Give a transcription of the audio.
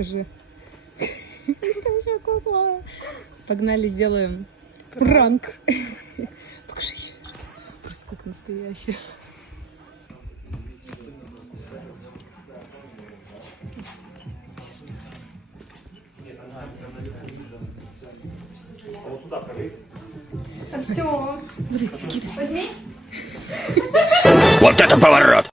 покажи. Погнали, сделаем пранк. Покажи еще раз. Просто как настоящая. Вот сюда пролезь. Артём, возьми. Вот это поворот!